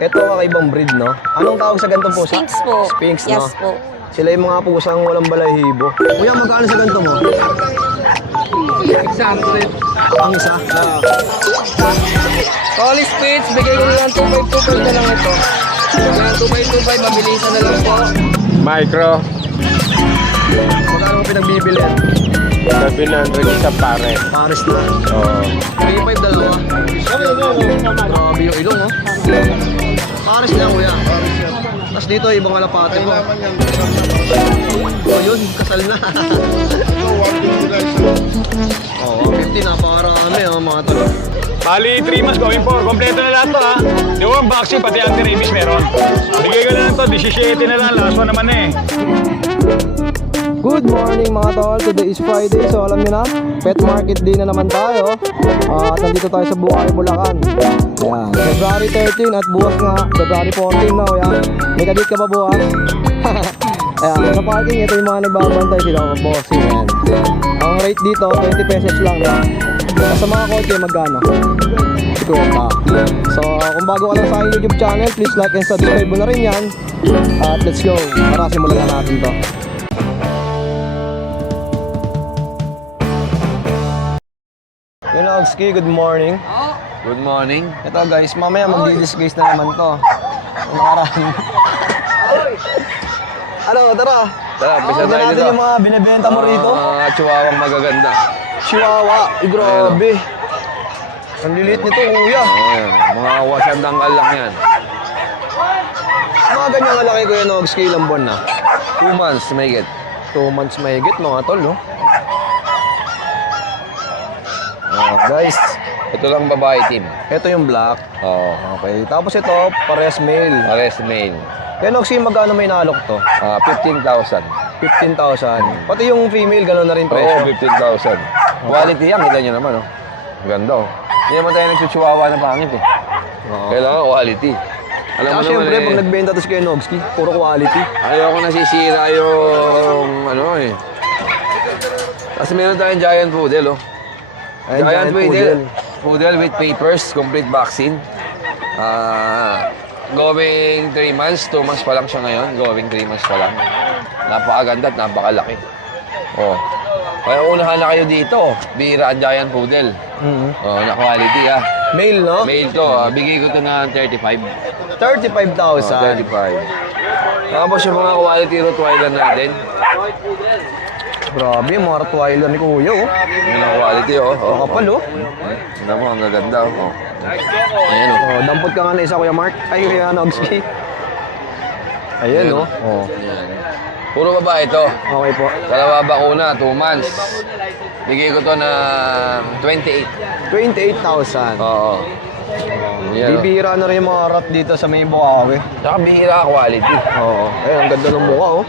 Ito kakaibang breed, no? Anong tawag sa ganitong pusa? Sphinx po. Sphinx, no? Yes po. Sila yung mga pusang walang balahibo. Kuya, magkano sa ganito mo? 600. Ang isa? Collie Spitz, bigay ko na lang 2.25 na lang ito. Kaya 2.25, mabilisan na lang po. Micro. Magkano mo pinagbibili? 700 isa pare. Pares na. Oo. 3.5 dalawa. Grabe yung ilong, oh. Pares lang, kuya. Tapos dito, ibang kalapate po. Oh, yun, kasal na. Oo, 50, napakarami, oh, mga tol. Bali, 3 months going for. Kompleto na lahat to ha. Yung vaccine, pati anti-rabies meron. Bigay ko na lang to, 17 na lang. Last one naman eh. Good morning mga tol, today is Friday, so alam nyo na, pet market din na naman tayo. At nandito tayo sa Bukawi, Bulacan. Ayan, February 13 at bukas nga, February 14 na, ayan. May kadit ka ba bukas? Ayan, sa parking, ito yung mga nagbabantay sila, bossing, ayan. Ang rate dito, 20 pesos lang, ayan. Sa mga kotse, magkano? 50. So, kung bago ka lang sa aking YouTube channel, please like and subscribe mo na rin yan. At let's go, para simulan na natin to. Yunowski, good morning. Good morning. Ito guys, mamaya magdi-disguise na naman to. Nakaraan. Ano, tara. Tara, umpisa Tignan tayo natin dito. yung mga binibenta mo rito. Chihuahuang magaganda. Chihuahua, grabe. Ang lilit nito, kuya. Ayan, mga wasandanggal lang yan. Mga ganyang kalaki, Kuya Nogski, ilang buwan na? 2 months, may get. 2 months mahigit, mga tol, no? Guys, Ito lang babae team. ito yung black. Oo. Okay, tapos ito, parehas male. Pares male. Kuya Nogski, magkano may nalok to? 15,000. 15,000. Pati yung female, gano'n na rin Oo, presyo. 15,000. Quality yan, kita nyo naman, oh. Ganda, oh. Hindi naman tayo nagsuchihuahua na pangit, eh. Oo. Kailangan quality. Alam mo Saka naman, syempre, eh, pag nagbenta to si Kuya Nogski, puro quality. ayoko nasisira yung, ano, eh. Kasi meron tayong giant poodle, oh. Ayan, Giant poodle. Poodle with papers, complete vaccine. Going 3 months, 2 months pa lang siya ngayon. Going 3 months pa lang. Napakaganda at napakalaki. Oh. Kaya unahan na kayo dito. Bira ang giant poodle. Oh, na quality ah. Male, no? Male to, bigay ko to ng 35. 35,000. 35. Tapos yung mga quality Rottweiler natin. Grabe, yung mga Rottweiler ni Kuya, oh. Yung mga quality, oh. Ang kapal, oh. Ano mo, ang gaganda, oh. Ayan, oh. Oh, dampot ka nga na isa, Kuya Mark. Ay, Kuya Nogski. Ayan, oh. Oh. Ayan. Puro babae to. Okay po. Dalawa bakuna, 2 months. Bigay ko to ng 28. 28,000. Oo. Yan. Bibihira na rin yung mga rat dito sa may Bukawi. Saka bihira quality. Oo. Ayun, ang ganda ng mukha, oh.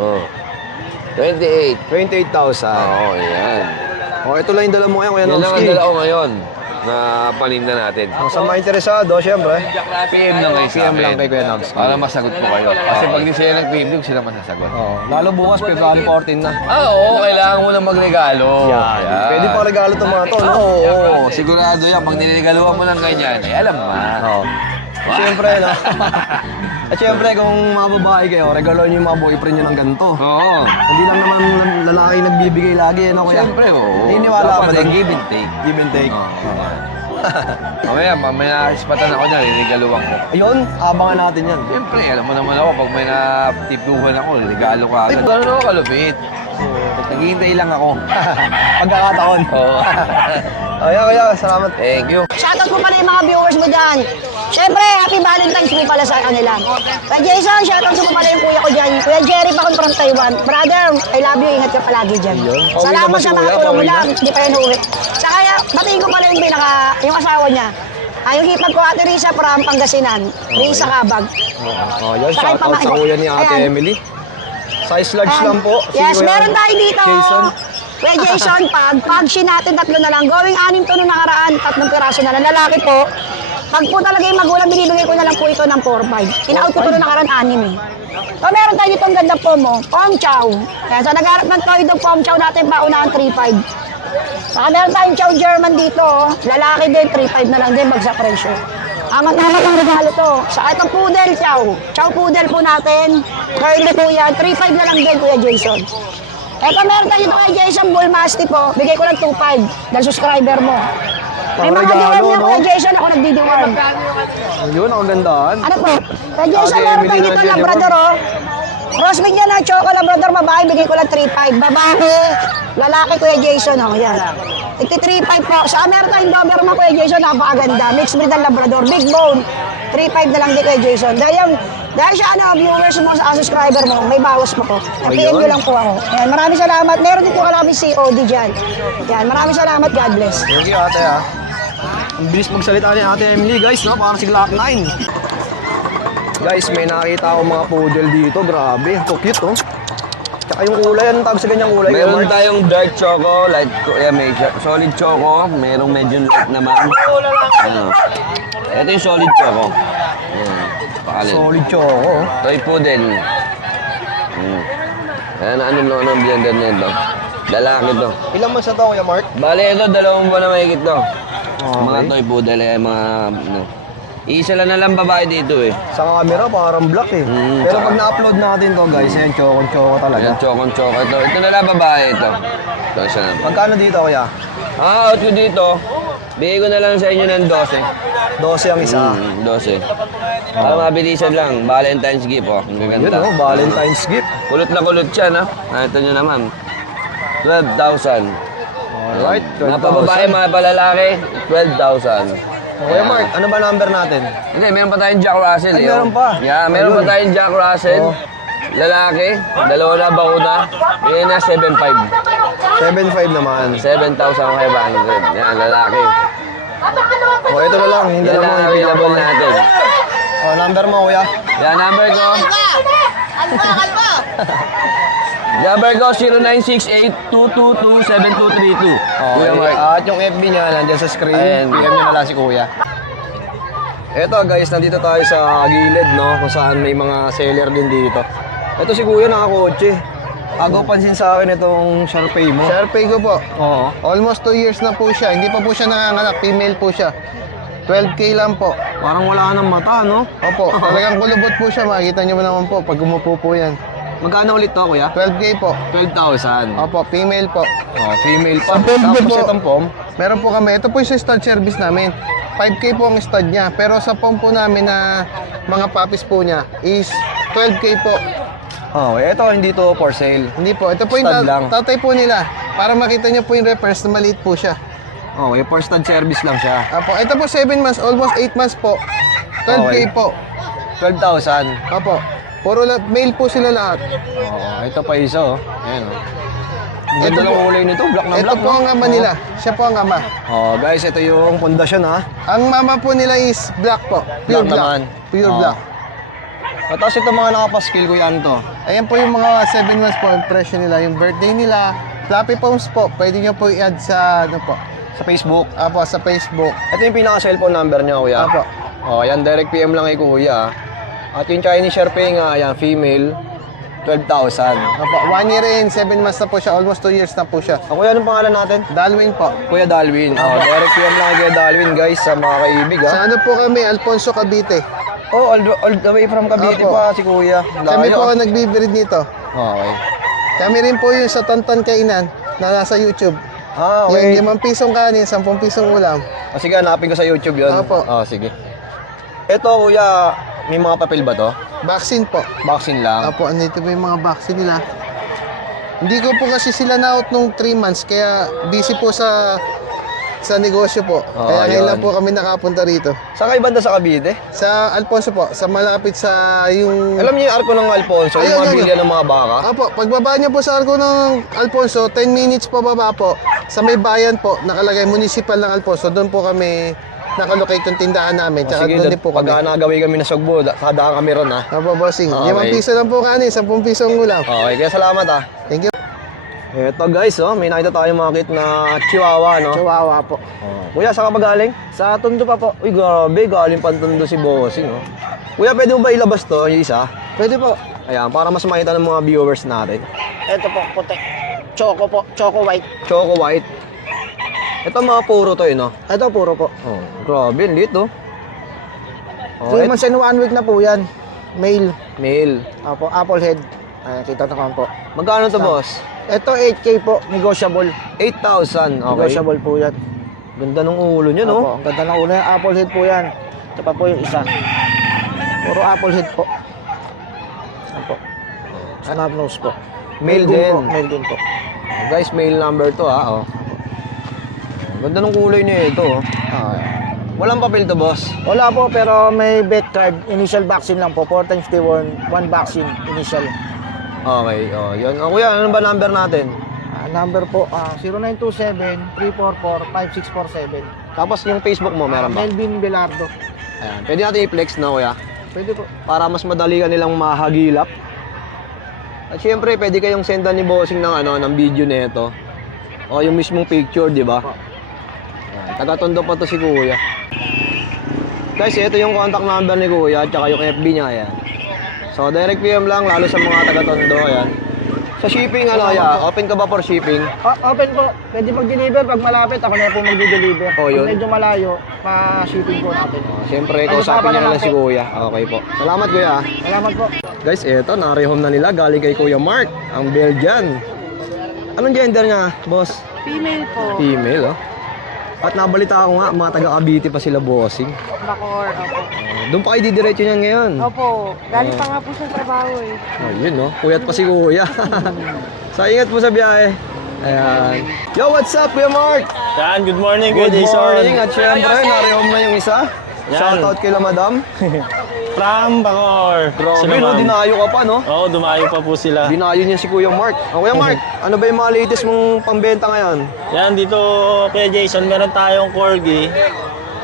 Oo. 28. 28,000. Oo, yan. Oh, ito lang yung dala mo ngayon, Kuya Yan lang ang Nogski. dala ko ngayon na paninda natin. Sa mga interesado, syempre. PM lang kayo sa PM lang akin. kay Kuya Nogski. Para masagot po kayo. Kasi pag di sila nag-PM, di ko sila masasagot. Oh, lalo bukas, February 14 na. Oo, kailangan mo lang magregalo. Yan. Pwede pa regalo itong mga to, no? Oo, sigurado yan. Pag niligaluhan mo ng ganyan, ay alam mo. Oo. Siyempre, no? At siyempre, kung mga babae kayo, regaloin niyo yung mga boyfriend niyo ng ganito. Oo. Hindi lang naman lalaki nagbibigay lagi, no, Kuya? Siyempre, oo. Naniniwala ka ba Dapat doon? give and take. Give and take. Mamaya ispatan ako niya, niligaluhan ko. Ayun, abangan natin yan. Siyempre, alam mo naman ako, pag may natipduhan ako, regalo ka agad. Gano'n ako kalupit. Naghihintay lang ako. Pagkakataon. Oo. Kaya, Kuya, salamat. Thank you. Shoutout po pala yung mga viewers mo dyan. Siyempre, happy Valentine's po pala sa kanila. Kuya Jason, shoutout po pala yung kuya ko dyan. Kuya Jerry pa from Taiwan. Brother, I love you. Ingat ka palagi dyan. Pauwi na Salamat ba si sa mga Kuya? tulong mo Pauwi na? lang. Hindi pa yan uwi. Saka, batiin ko pala yung asawa niya. Yung hipag ko, Ate Risa from Pangasinan. Risa Kabag. Oh, yun, Saka yung shoutout sa pamangkin. kuya ni Ate Ayan. Emily. Size large And, lang po. Si yes, Kuya meron tayo dito. Jason. Kuya Jason, pag-shin natin, 3 na lang. Going 6 to nung nakaraan, 3 piraso na lang. Lalaki po, pag po talaga yung magulang, binibigay ko na lang po ito ng 4-5. In-out ko to nung nakaraan, 6 eh. So, meron tayo dito ang ganda po mo, Pom Chow. Kaya sa nagharap ng toy dog Pom Chow natin, paunahan 3-5. Saka meron tayong Chow German dito, oh. Lalaki din, 3-5 na lang din, bagsak presyo. Amat-amat ang regalo to. Sa itong poodle, chow. Chow poodle po natin. Curly po yan. 3.5 na lang din, Kuya Jason. Eto, meron tayo dito kay Jason Bull Mastiff po. Bigay ko ng 2.5 dahil subscriber mo. May mga Regalo, deworm niya, no? Kuya Jason. Ako nagdi-deworm. Yun, ang gandaan. Ano po? Kuya Jason, Okay, meron tayo bigyan dito natin, Labrador, oh. Crossmix niya na Choco Labrador babae, bigay ko lang 3.5. Babae, lalaki Kuya Jason, oh, yan. Ito 3.5 po. Sa meron tayong Doberman Kuya Jason, napakaganda. Mixed breed ng Labrador, big bone. 3.5 na lang din Kuya Jason. Dahil siya viewers mo sa subscriber mo, may bawas mo po. PM nyo lang po ako. Yan, maraming salamat. Meron din po kami COD dyan. Yan, maraming salamat. God bless. Thank you, ate, ha. Ang bilis magsalita ni Ate Emily, guys, no? Parang si Glock 9. Guys, may nakita akong mga poodle dito. Grabe, so cute, oh. Tsaka yung kulay, anong tawag sa ganyang kulay? Meron Mark? tayong dark choco, light, may solid choco, merong medyo light naman. Ano? Ito yung solid choco. Ayan, pakalin. Solid choco, oh. Toy poodle. Ayan, ano ng blender nito? Lalaki to. Ilang months na to, Kuya Mark? Bale, ito, 2 buwan na mahigit to. Okay. Mga toy poodle, mga, ano. Isa lang na lang babae dito eh. Sa camera, parang black, eh. Pero pag na-upload natin to, guys, yan, choco talaga. Ayan, choco. Ito na lang babae ito. Ito, isa na. Magkano dito, Kuya? Out ko dito. Bigay ko na lang sa inyo ng 12. 12 ang isa. 12. Para mabilisan lang. Valentine's gift, oh. Ang Yun, gaganda. oh, Valentine's gift. Kulot na kulot siya, no? Ito nyo naman. 12,000. Alright, 12,000. Mapababae, mga palalaki, 12,000. Kuya Mark, ano ba number natin? Hindi, meron pa tayong Jack Russell. Ay, eh, meron oh. pa. Yeah, meron Ayun. pa tayong Jack Russell. Oh. Lalaki, 2 na bakuna. Yan na 7,500. 7.5 naman. 7,500. Yan, lalaki. O, ito na lang. Hindi Yan na ang mo available natin. O, number mo, Kuya. Yan, number ko. Number ko, 0968-222-7232. Kuya Mark. At yung FB niya, nandiyan sa screen. Ayan. PM niyo na lang si Kuya. Eto guys, nandito tayo sa gilid, no? Kung saan may mga seller din dito. Ito si Kuya nakakotse. Agaw pansin sa akin itong Sharpay mo. Sharpay ko po. Oo. Almost 2 years na po siya. Hindi pa po siya nanganganak. Female po siya. 12K lang po. Parang wala nang mata, no? Opo, talagang kulubot po siya. Makikita niyo naman po pag umupo po yan. Magkano ulit to, Kuya? 12K po. 12,000. Opo, female po. Oh, female pa. Sa pom ko Tapos po. itong pom. Meron po kami. Ito po yung stud service namin. 5K po ang stud niya. Pero sa pom po namin na mga puppies po niya is 12K po. Oh, ito hindi to for sale. Hindi po. Ito po yung Stud lang. tatay po nila. Para makita niyo po yung reference na maliit po siya. Oh, yung for stud service lang siya. Opo, ito po 7 months, almost 8 months po. 12K Okay. po. 12,000. Opo. Puro male po sila lahat. Oh, ito pa isa, oh. Ayan, oh. Ang ganda Ito ng po. kulay nito, black na Ito black. po no? ang ama Oh. nila. Siya po ang ama. Oh, guys, ito yung pundasyon, ha. Ang mama po nila is black po. Pure Black naman. Pure Oh. black. At tapos ito mga nakapaskil ko yan to. Ayan po yung mga 7 months po ang presyo nila. Yung birthday nila. Fluffy Poms po. Pwede nyo po i-add sa ano po. Sa Facebook. Apo, sa Facebook. Ito yung pinaka-cellphone number niya, Kuya. Apo. Oh, yan, direct PM lang kay Kuya. At yung Chinese Sharpay nga, yan, female, 12,000. Apo. 1 year in, 7 months na po siya. Almost 2 years na po siya. Ah, Kuya, anong pangalan natin? Dalwin po. Kuya Dalwin. Oh, direct PM lang kay Kuya Dalwin, guys, sa mga kaibig, ha. Sa ano po kami, Alfonso Cavite. Oh, all the way from Cavite Opo. pa si Kuya. Kami po Layo. ang nagbibreed nito. Okay. Kami rin po yung sa Tantan Kainan na nasa YouTube. Ah, okay. Yung 5 pisong kanin, 10 pisong ulam. O sige, hanapin ko sa YouTube yun. Opo. Oh, sige. Ito, Kuya, may mga papel ba to? Vaccine po. Vaccine lang. Apo, andito po yung mga vaccine nila. Hindi ko po kasi sila na-out nung 3 months, kaya busy po sa negosyo po. Oh, Kaya ngayon yun. lang po kami nakapunta rito. Saan kayo banda sa Cavite? Sa Alfonso po, sa malapit sa yung... Alam niyo yung arko ng Alfonso, yung Ayun, mga ayun. bilya ng mga baka? Apo, pagbaba niyo po sa arko ng Alfonso, 10 minutes pa baba po. Sa may bayan po, nakalagay municipal ng Alfonso. Doon po kami nakalocate yung tindahan namin. O, Tsaka sige, doon din po kami. pag nagawin kami na sugbo, sadaan kami ron, ha? Apo, bossing. Okay. 5 piso lang po kanin, 10 piso ang ulam. Okay, kaya salamat, ha? Thank you. Eto guys, oh, may nakita tayong mga kit na chihuahua, no? Chihuahua po. Kuya, saan ka ba galing? Sa Tondo pa po. Uy, grabe, galing pa Tondo si Bossing, oh. Kuya, pwede mo ba ilabas to, yung isa? Pwede po. Ayan, para mas makita ng mga viewers natin. Ito po, puti. Choco po, choco white. Choco white. Ito mga puro to, no? Ito puro po. Oh, grabe, lit, oh. Oh, 3 months and 1 week na po yan. Male. Male. Opo, apple head. Ayan, kita naman po. Magkano to, boss? Ito 8K po, negotiable. 8,000. Okay. Negotiable po yan. Ganda ng ulo niya, no? Opo, ang ganda ng una yan. Apple head po yan. Ito pa po yung isa. Puro apple head po. Opo. Snub nose po. Male din. Po. Male din po. Guys, male number to, ha? Oh. Ganda ng kulay niya ito, oh. Walang papel to, boss. Wala po, pero may vet card. Initial vaccine lang po. 4 times deworm, 1 vaccine initial. Okay, oh, yun. Oh, kuya, ano ba number natin? Number po, 0927-344-5647. Tapos yung Facebook mo, meron ba? Melvin Velardo. Ayan. Pwede natin i-flex na, kuya. Pwede po. Para mas madali ka nilang mahagilap. At syempre, pwede kayong sendan ni Bossing ng, ng video nito. O yung mismong picture, di ba? Ayan. Taga-Tondo pa to si kuya. Guys, ito yung contact number ni kuya at saka yung FB niya, ayan. So, direct PM lang, lalo sa mga taga-Tondo, ayan. Sa shipping, open ka ba for shipping? Open po. Pwede mag-deliver. Pag malapit, ako na po mag-deliver. Oh, yun. Pag medyo malayo, pa-shipping po natin. Siyempre, kausapin niya na lang si kuya. Okay po. Salamat, kuya. Salamat po. Guys, eto, narehome na nila. Galing kay Kuya Mark, ang Belgian. Anong gender niya, boss? Female po. Female, oh. At nabalita ko nga, mga taga-Cavite pa sila, bossing. Bacor, opo. Doon pa kayo didiretso niyan ngayon. Opo, galing pa nga po siya trabaho eh. Oh, yun, no? Puyat pa si kuya. So, ingat po sa biyahe. Ayan. Yo, what's up, Kuya Mark? Yan, good morning, Kuya Good Jason. morning. At syempre, narehome na yung isa. Yan. Shoutout kila madam. From Bacor. Grabe, no? Dinayo ka pa, no? Oo, dumayo pa po sila. Dinayo niya si Kuya Mark. Oh, Kuya Mark, ano ba yung mga latest mong pambenta ngayon? Yan, dito, Kuya Jason, meron tayong corgi.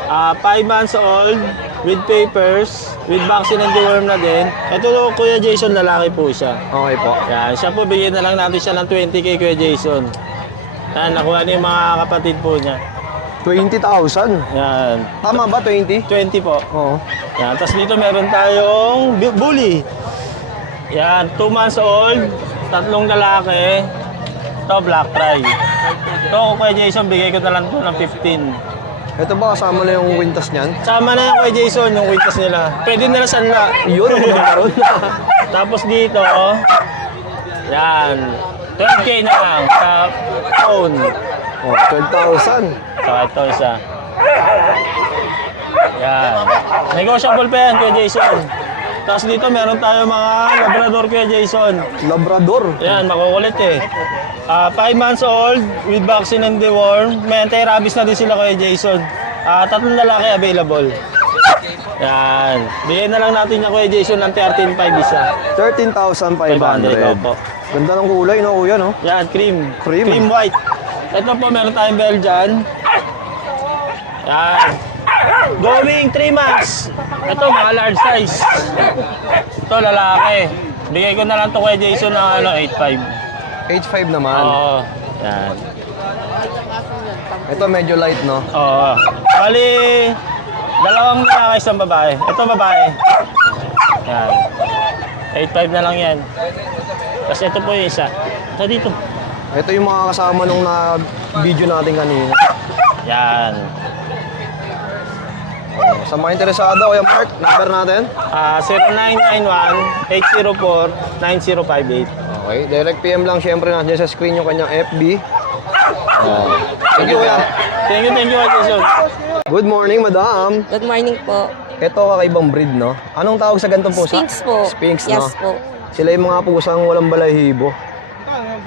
5 months old, with papers, with vaccine and deworm na din. Ito, Kuya Jason, lalaki po siya. Okay po. Yan, siya po, bigyan na lang natin siya ng 20K, Kuya Jason. Yan, nakuha niya yung mga kapatid po niya. 20,000. Yan, Tama ba, 20? 20 po. Oo. Yan, tapos dito meron tayong bully. Yan, 2 months old, 3 lalaki. Ito, black try. Ito, Kuya Jason, bigay ko na lang ito ng 15. Ito ba kasama na yung wintas niyan? Sama na yan, Kuya Jason, yung kwintas nila. Pwede nila sanla. Yun, magkakaroon na. Tapos dito, yan, 12K na lang sa phone. Oh, 12,000. Saka ito isa. Yan. Negotiable pa yan, Kuya Jason. Tapos dito meron tayo mga Labrador, Kuya Jason. Labrador. Yan, makukulit eh. 5 months old, with vaccine and deworm. May anti-rabies na din sila, Kuya Jason. 3 lalaki available. Yan. Bigyan na lang natin niya, Kuya Jason, ng 13.5 isa. 13,500. Opo. Ganda ng kulay, no, kuya, no? Yan, cream. Cream. Cream white. Ito po, meron tayong Belgian. Yan. Going 3 months. Ito, mga large size. Ito, lalaki. Bigay ko na lang to Kuya Jason ng 8.5. 8,500 naman. Oo. Yan. Ito medyo light, no? Oo. Bali, 2 lalaki isang babae. Ito, babae. Yan. 8.5 na lang yan. Tapos ito po yung isa. Ito dito. Ito yung mga kasama nung na-video natin kanina. Yan. Sa mga interesado, Kuya Mark, number natin? 0991-804-9058. Okay, direct PM lang syempre nandiyan sa screen yung kanyang FB. Thank you, Kuya. Thank you, Jason. Good morning, madam. Good morning po. Ito kakaibang breed, no? Anong tawag sa gantong pusa? Sphinx po. Sphinx, no? Yes po. Sila yung mga pusang walang balahibo.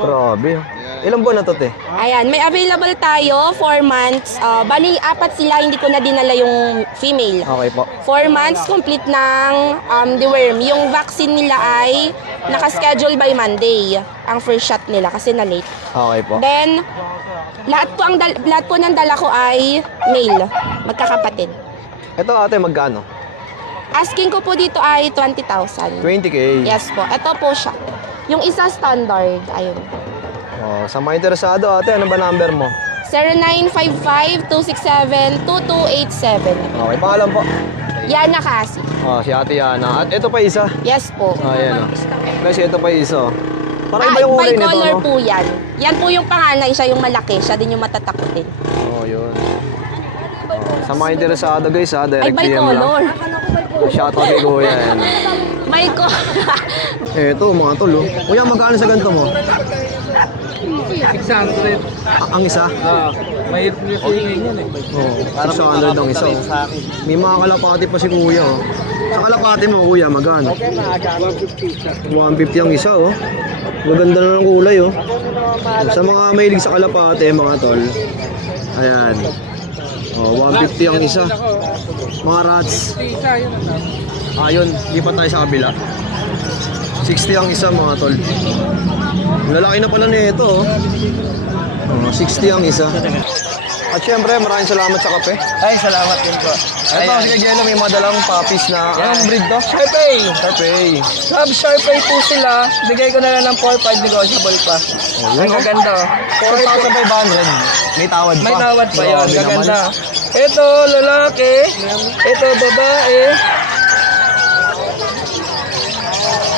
Grabe. Ilang buwan na to, te? Ayan, may available tayo, 4 months. Bali, 4 sila, hindi ko na dinala yung female. Okay po. 4 months complete ng deworm. Yung vaccine nila ay nakaschedule by Monday. Ang first shot nila kasi na-late. Okay po. Then, lahat po ng dala ko ay male, magkakapatid. Ito, ate, magkano? Asking ko po dito ay 20,000. 20K. Yes po, ito po siya. Yung isa standard, ayun. Oh, sa mga interesado, ate, ano ba number mo? 0955-267-2287. Okay, pangalan po. Yana kasi. Oh, si ate Yana. At ito pa isa. Yes po. Ayan, oh. Kasi ito pa isa. Parang iba yung kulay nito, bicolor no? po yan. Yan po yung panganay, siya yung malaki. Siya din yung matatakutin. Oh, yun. Oh, sa mga interesado, guys, ha, direct Ay, PM lang. bicolor. Shoutout kay Kuya. Ayan. May ko. Eto mga tol, oh. Kuya, magkano sa ganito mo? 600. Ang isa? May feeling yan eh. Oo, 600 ang isa. Oh. May mga kalapati pa si Kuya. Oh. Sa kalapati mo, Kuya, magkano? 150 ang isa, oh. Maganda na ng kulay, oh. Sa mga mahilig sa kalapati, mga tol. Ayan. Oh, 150 ang isa. Mga rats. Ayun, di pa tayo sa kabila. 60 ang isa, mga tol. Lalaki na pala nito, oh. Oh, 60 ang isa. At syempre, maraming salamat sa kape. Ay, salamat din po. Ito, sige Jello, may madalang puppies na, anong breed to? Sharpay! Sharpei. Sub Sharpay po sila. Bigay ko na lang ng 4-5 negotiable pa. Ang gaganda. 4,500. May tawad pa. May tawad pa yun. Grabe naman. Gaganda. Ito, lalaki. Ito, babae.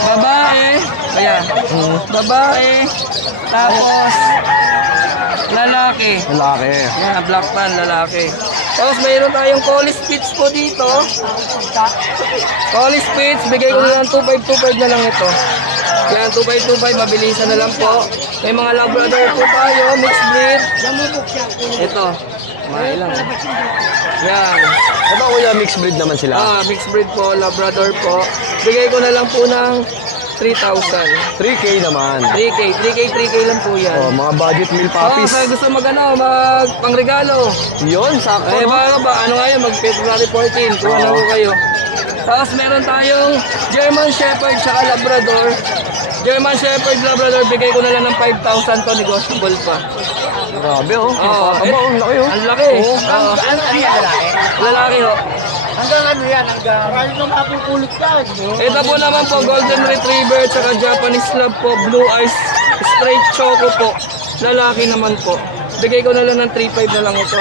Babae. Ayan. Babae. Tapos, lalaki. Lalaki. Yan, black pan, lalaki. Tapos mayroon tayong Collie Spitz po dito. Collie Spitz, bigay ko na lang 2,525 na lang ito. Yan, 2,525, mabilisan na lang po. May mga Labrador po tayo, mixed breed. Ito, mga ilang. Yan. Ito kuya, mixed breed naman sila. Mixed breed po, Labrador po. Bigay ko na lang po ng 3,000. 3K naman. 3K lang po yan. Oh, mga budget meal puppies. Kaya gusto mag pangregalo. Yun, sakto. Eh, ano nga yun, mag-February 14, kuha na ko kayo. Tapos meron tayong German Shepherd tsaka Labrador. German Shepherd, Labrador, bigay ko na lang ng 5,000 to, negotiable pa. Grabe, oh. Oo, Napakataba, ang laki, oh. Ang laki. Oo. Lalaki, ho. Hanggang ano yan? Hanggang nung mapupulot ka. Ito po naman po, Golden Retriever tsaka Japanese Lab po, Blue Eyes, Straight Choco po. Lalaki naman po. Bigay ko na lang ng 3,500 na lang ito.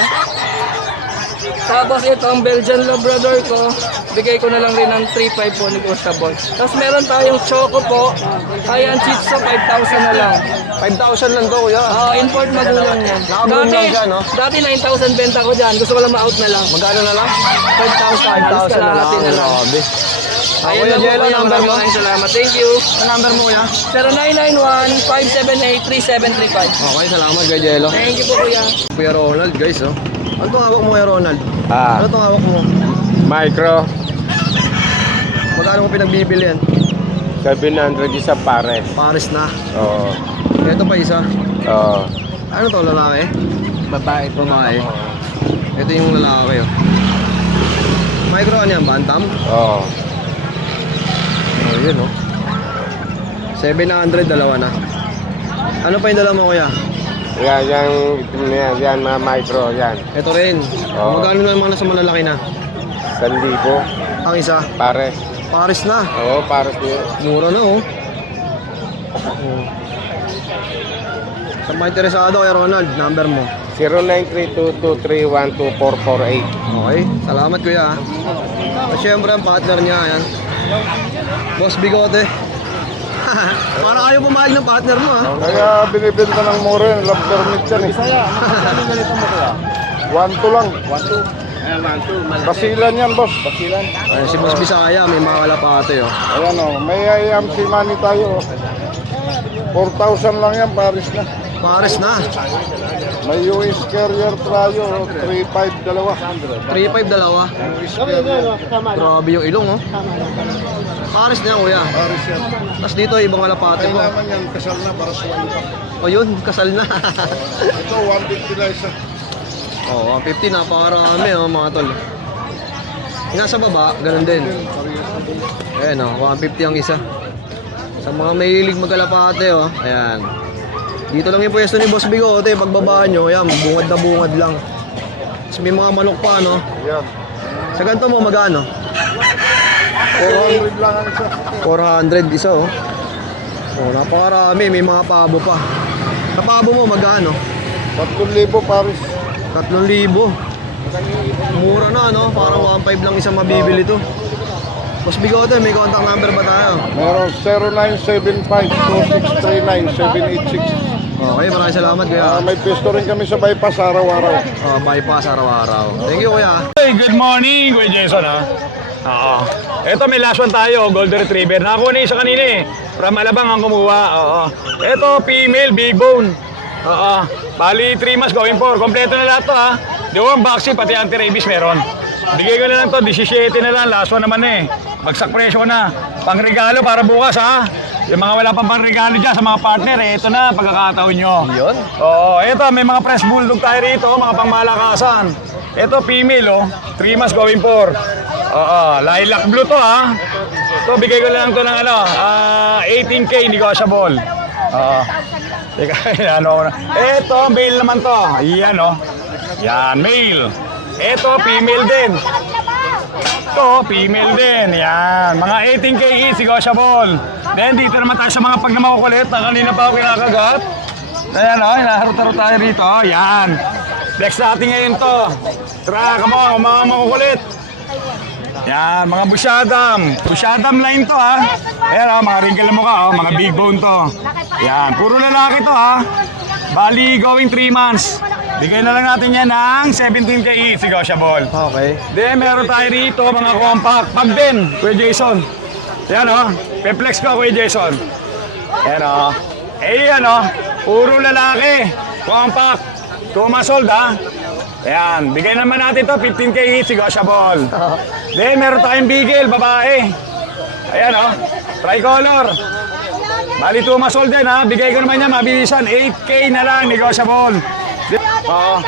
Tapos ito ang Belgian Labrador ko, bigay ko na lang rin ng 3,500 po, negotiable. Tapos meron tayong Choco po, ayan, Shih Tzu, 5,000 na lang. 5,000 lang to, kuya. Import magulang yan. Nakaboom lang siya, no? Dati 9,000 benta ko dyan, gusto ko lang ma-out na lang. Magkano na lang? 5,000 5,000 na lang. Grabe. Ayun Kuya lang po, Jello, kuya, number mo? maraming salamat. Thank you. Ang number mo, kuya? 0991-578-3735. Okay, salamat kay Jello. Thank you po, kuya. Kuya Ronald, guys, oh. Ano itong hawak mo, Kuya Ronald? Ano itong hawak mo? Micro, Magkano mo pinagbibili yan? 700 isa pare. Paris na. Oo. Ito pa isa. Oo. Ano to, lalaki? Babae po. Babae. Ito yung lalaki, oh. Micro ano yan, bantam? Oo. Oh, yun, oh. 700, dalawa na. Ano pa yung dalawa mo, kuya? Yan, mga micro, yan. Ito rin. Oo. Magkano na mga nasa malalaki na? 1,000 Ang isa? pare. Paris na. Oo, para niyo. Mura na, oh. Oh. Sa mga interesado kay Ronald, number mo. 0932231248. Okay, salamat kuya. At syempre ang partner niya, ayan. Boss Bigote. Parang ayaw pumayag ng partner mo, ha? Kaya binibenta ng mura yung love permit yan eh. Bisaya, ano ganito mo kaya? 1-2 lang. 1-2. Basilan yan, boss. Basilan. Ayan, si Boss Bisaya, may mga kalapate, oh. Ayan o, may IAMC money tayo. 4,000 lang yan, Paris na. Paris na. May US carrier tayo, 3,500 dalawa. 3.5 dalawa. Grabe yung ilong, oh. Paris na yan, kuya. Paris yan. Tapos dito, ibang kalapate mo. Kailangan yan, kasal na para sa wali pa. O yun, kasal na. Ito, 150 na isa. Oh, 150, napakarami, oh, mga tol. Yung nasa baba, ganun din. Ayan, oh, 150 ang isa. Sa mga mahilig magkalapate, oh. Ayan. Dito lang yung pwesto ni Boss Bigote. Pagbaba nyo, ayan, bungad na bungad lang. Tapos may mga manok pa, no? Yan. Sa ganito mo, magano? 400 lang ang isa. 400 isa, oh. Oh, napakarami. May mga pabo pa. Sa pabo mo, magano? 3,000 Paris. 3,000. Mura na, no? Parang 1.5 lang isang mabibili to. Boss Bigote, may contact number ba tayo? Meron 0975-2639-786. Okay, maraming salamat, kuya. May pwesto rin kami sa bypass araw-araw. Bypass araw-araw. Thank you, kuya. Hey, good morning, Kuya Jason, ha? Oo. Ito may last one tayo, golden retriever. Nakakuha na isa kanina eh. From Alabang ang kumuha. Oo. Ito female, big bone. Oo. Bali 3 months going for. Kompleto na lahat to ha. Deworm vaccine, pati anti-rabies meron. Bigay ko na lang to, 17 na lang. Last one naman eh. Bagsak presyo na. Pangregalo para bukas ha. Yung mga wala pang pangregalo dyan sa mga partner eh. Ito na, pagkakataon nyo. Yun. Oo, ito may mga press bulldog tayo rito, mga pangmalakasan. Ito female oh, 3 months going for. Oo, lilac blue to ha. Ito bigay ko lang to ng 18K negotiable. Oo. Teka, ano ko na. Ito male naman to. Yan oh. Yan male. Ito female din. Ito female din. Yan, mga 18K each negotiable. Then dito naman tayo sa mga pag na makukulit na kanina pa ako kinakagat. Ayan o, hinaharo-taro tayo rito. Yan. Next natin ngayon to. Tara, come on, mga makukulit. Yan, mga busyadam. Busyadam line to ha. Ayan o, mga wrinkle na mukha o, mga big bone to. Yan, puro lalaki to ha. Bali, going 3 months. Bigay na lang natin yan ng 17K each negotiable. Okay. Then meron tayo rito mga compact. Pag din, Kuya Jason. Yan o, pe-flex ko Kuya Jason. Yan o. Yan o, puro lalaki. Compact. 2 months old ha. Yan, bigay naman natin to 15K each negotiable. Then meron tayong bigel, babae. Ayan o, tricolor. Bali 2 months old din ha. Bigay ko naman yan, mabilisan. 8K na lang, negotiable. Oo.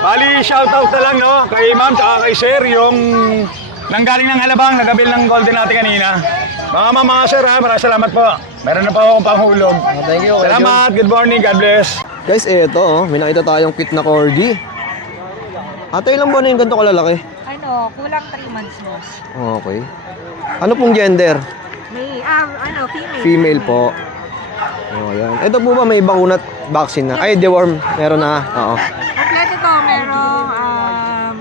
Bali, shoutout na lang no, kay ma'am at kay sir, yung nanggaling ng Alabang, nagabil ng golden natin kanina. Mga ma'am, mga sir ha, maraming salamat po. Meron na pa akong panghulog. Thank you. Salamat, good morning, God bless. Guys, eto oh, may nakita tayong cute na corgi. Ate, ilang buwan na yung ganito kalalaki? Ano, kulang 3 months, boss. Okay. Ano pong gender? May, female. Female po. Oh, yan. Ito po ba may bakunat vaccine na? Ay, deworm. Meron na. Oo. Kompleto to, merong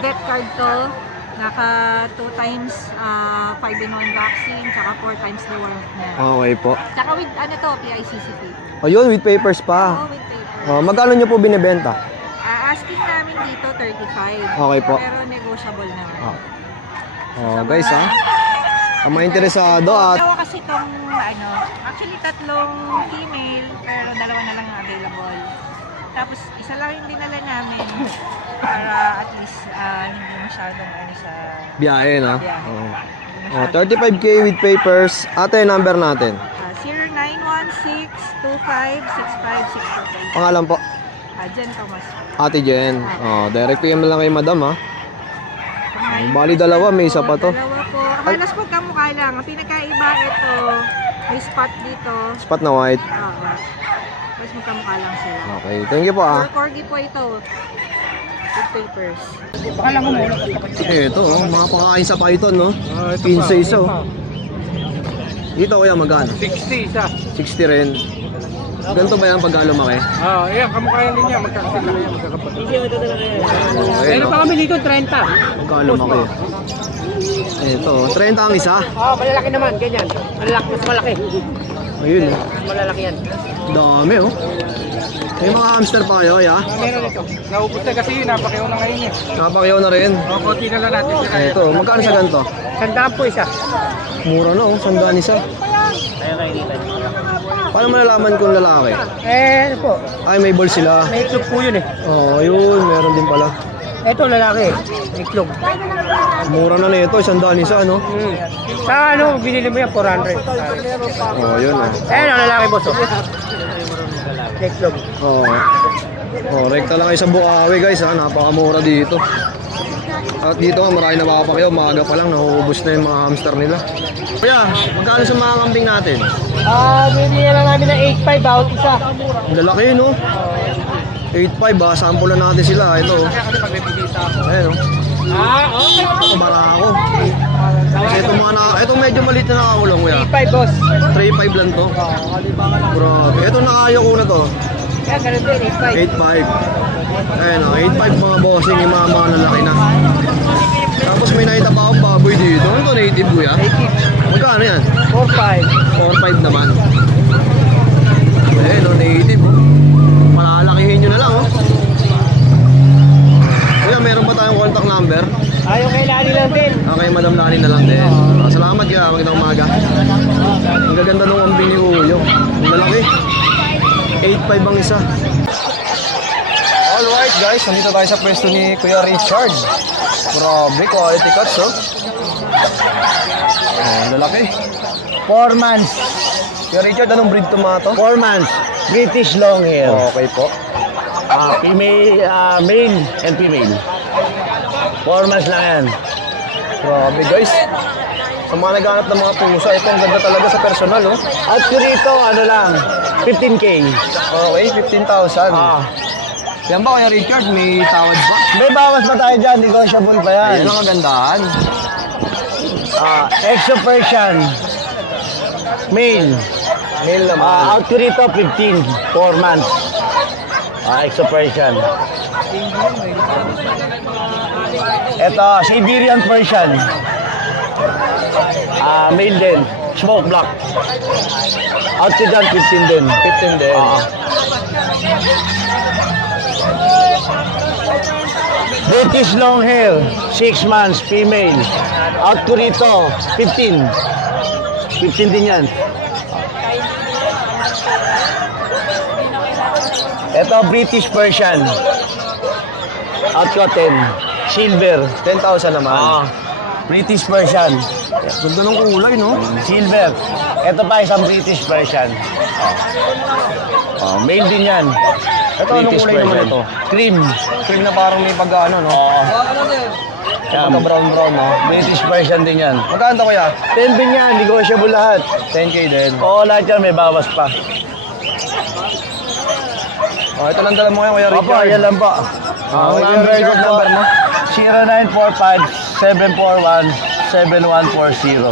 death card to. Naka 2 times 5-in-1 vaccine, tsaka 4 times the worm meron. Okay po. Tsaka with, PICCP. Ayun, with papers pa. Oo, with paper. Magkano nyo po binibenta? Asking namin dito, 35. Okay po. Pero negotiable naman. Guys ha. Ang mga interesado at Dalawa kasi itong, actually 3 female, pero 2 na lang ang available. Tapos, isa lang yung dinala namin para at least hindi masyadong sa biyahe na. biyahe. 35K with papers. Ate, number natin. 0916-2565-625. Pangalan po. Jen Thomas. Ate Jen. Direct PM na lang kay madam ha. Bali 2, may isa pa to. Dalawa po. Halos po kamukha lang. Ang pinakaiba ito, may spot dito. Spot na white. Oo. Tapos magkamukha lang sila. Okay, thank you po ah. Corgi po ito. With papers. Ito mga pakain sa python no. 15 isa oh. Dito kuya magkano? 60 isa. 60 rin. Ganito ba yan pagka lumaki? Ayan, kamukha yan din yan. Magkakasila yan, magkakapatid. Okay, no? kami dito, 30. Pagka lumaki. Ito, 30 ang isa. Malalaki naman, ganyan. Mas malaki. Ayun oh. Malalaki yan. Dami oh. May mga hamster pa kayo, ya? Meron ito. Naubos na kasi yun, napakiyaw na ngayon eh. Napakyaw na rin. Konti na lang natin. Ito, magkano sa ganito? Sandaan po isa. Mura na oh, 100 isa. Paano malalaman kung lalaki? Ano po? Ay, may ball sila. May itlog po yun eh. Ayun, meron din pala. Ito lalaki, may itlog. Mura na ito, 100 isa, no? Sa binili mo yan, 400. Yun oh. Ang lalaki boss. May itlog. Rekta lang kayo sa Bukawi guys ha, napakamura dito. At dito nga marami na makapakyaw, maaga pa lang nahuubos na yung mga hamster nila. Kuya, magkano sa mga kambing natin? Bili na lang namin ng 8.5 bawat isa. Ang lalaki no? 8.5 ha, sample na natin sila. Ito oh. Ayan oh. Okay. Ito barako. Kasi ito medyo maliit na nakakulong kuya. 8.5 boss. 3.5 lang to. Grabe. Ito nakayo ko na to. Kaya ganun din, 8.5. 8.5. Ayan o, 8.5 mga bossing, yung mga lalaki na. Tapos may nakita pa akong baboy dito. Ano to, native kuya? Native. Magkano yan? 4.5. 4.5 naman. Ayan o, native o. Malalakihin nyo na lang o. Kuya, meron pa tayong kanyang contact number? Ayaw kay Lani lang din. Okay, Madam Lani na lang din. Salamat kaya, magandang umaga. Ang gaganda ng kambing ni Uyo. Ang lalaki. 8.5 ang isa. Alright guys, nandito tayo sa pwesto ni Kuya Richard. Grabe, quality cuts oh. Ang lalaki. 4 months. Kuya Richard, anong breed tomato? 4 months. British long hair. Okay po. Female, male and female. 4 months lang yan. Grabe guys. Sa mga naghanap ng mga pusa, ito ang ganda talaga sa personal oh. At dito, ano lang, 15K. Okay, 15,000. Yan ba Kuya Richard, may tawad ba? May bawas pa tayo dyan, negotiable pa yan. Ayan ang kagandahan. Exo Persian. Male. Mail naman. Out ko rito, 15. 4 months. Exo Persian. Ito, Siberian Persian. Male din. Smoke black. Out ko dyan, 15 din. 15 din. British long hair, 6 months, female. Out ko rito, 15. 15 din yan. Ito, British Persian. Out ko 10. Silver. 10,000 naman. British Persian. Ganda ng kulay, no? Silver. Ito pa isang British Persian. Male din yan. Ito, anong kulay naman ito? Cream. Cream na parang may pag-ano, no? Yan. Pagka-brown-brown, no? British Persian din yan. Magkano to, Kuya? 10 din yan, negotiable lahat. 10K din. Oo, lahat yan, may bawas pa. Ito lang dala mo ngayon, Kuya Opo, Richard. yan lang po. Ang number mo? 0945-741-7140.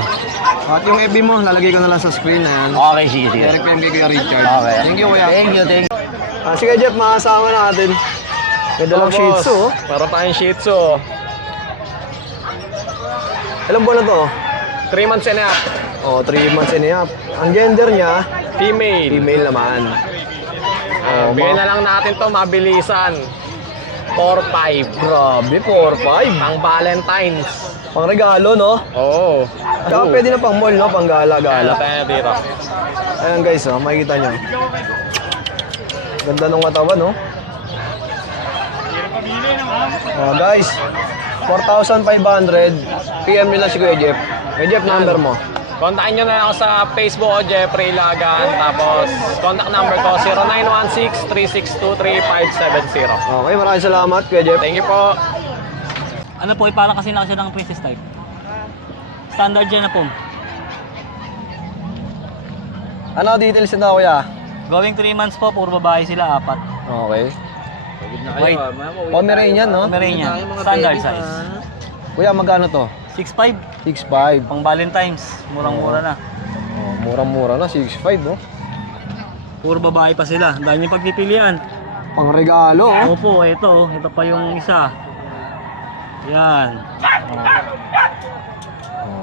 At yung FB mo, lalagay ko na lang sa screen na yan. Okay, sige, sige. Direct PM kay Kuya Richard. Okay. Thank you, Kuya. Thank you. Sige, Jeff, makasama natin. Ganda lang Shih Tzu, oh. Para tayong Shih Tzu. Ilang buwan na to? 3 months and a half. 3 months and a half. Ang gender niya, Female. female naman. Bigyan na lang natin to mabilisan. 4-5. Grabe, 4-5. Pang Valentine's. Pang regalo, no? Oo. Saka pwede na pang mall, no? Pang gala-gala. tayo dito. Ayan guys, oh, makikita nyo. Ganda ng katawan, no? Guys, 4,500. PM nila si Kuya Jeff. Kuya Jeff, number mo. Kontakin nyo na lang ako sa Facebook ko, Jeffrey Lagan. Tapos, contact number ko, 0916-362-3570. Okay, maraming salamat, Kuya Jeff. Thank you po. Ano po, parang kasi lang siya ng princess type. Standard dyan na po. Ano details na, Kuya? Going 3 months po, puro babae sila, 4. Okay. White. Pomeranian, no? Pomeranian. Standard size. Kuya, magkano to? 6'5". 6'5". Pang Valentine's. Murang-mura na. Murang-mura na, 6'5", no? Puro babae pa sila. Ang dami yung pagpipilian. Pang regalo, oh. Opo, ito. Ito pa yung isa. Yan.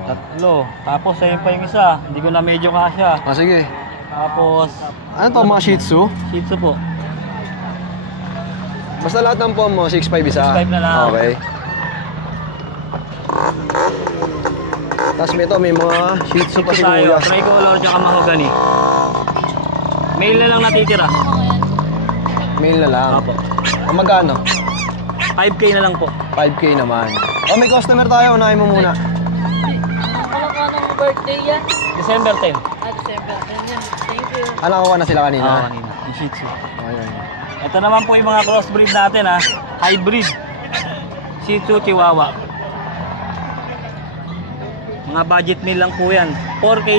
Tatlo. Tapos ayun pa yung isa. Hindi ko na medyo kasya. Sige. Tapos, Ano to, mga Shih Tzu? Shih Tzu po. Basta lahat ng pom mo, 6'5" isa. 6'5" na lang. Okay. Tapos may mga Shih Tzu pa si tayo. Kuya. Tricolor tsaka mahogany. Male na lang natitira. Mail na lang. Apo. Magkano? 5K na lang po. 5K naman. May customer tayo, unahin mo muna. Anong birthday yan? December 10. December. Thank you. Nakuha na sila kanina. Kanina. Yung Shih Tzu. Ayan. Ito naman po yung mga crossbreed natin ha. Hybrid. Shih Tzu, Chihuahua. Mga budget meal lang po yan. 4K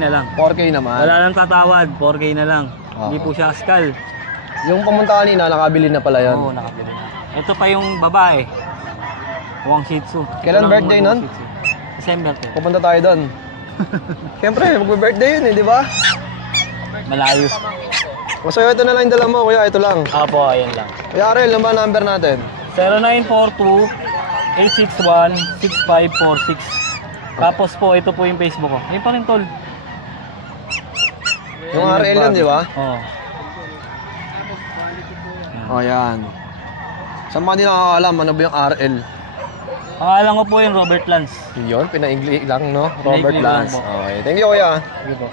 na lang. 4K naman. Wala nang tatawad. 4K na lang. Hindi po siya askal. Yung pumunta kanina, nakabili na pala yan. Oo, nakabili na. Ito pa yung babae. Huwag Shih Tzu. Kailan Ito lang birthday yung nun? Shih Tzu. December 10. Pupunta tayo doon. Siyempre, magbe-birthday yun eh, di ba? Malayo. So ito na lang yung dala mo, kuya, ito lang. Apo, ayan lang. Kuya Ariel, ano ba number natin? 0942-861-6546. Tapos po, ito po yung Facebook ko. Yun pa rin, tol. Yung RL yun, di ba? Oo. O, yan. Sa mga di nakakalam, ano ba yung RL? Pangalan ko po yung Robert Lance. Yun, pinaigli lang, no? Robert Pinaigli lang Lance. po. Okay, thank you, kuya. Sige po.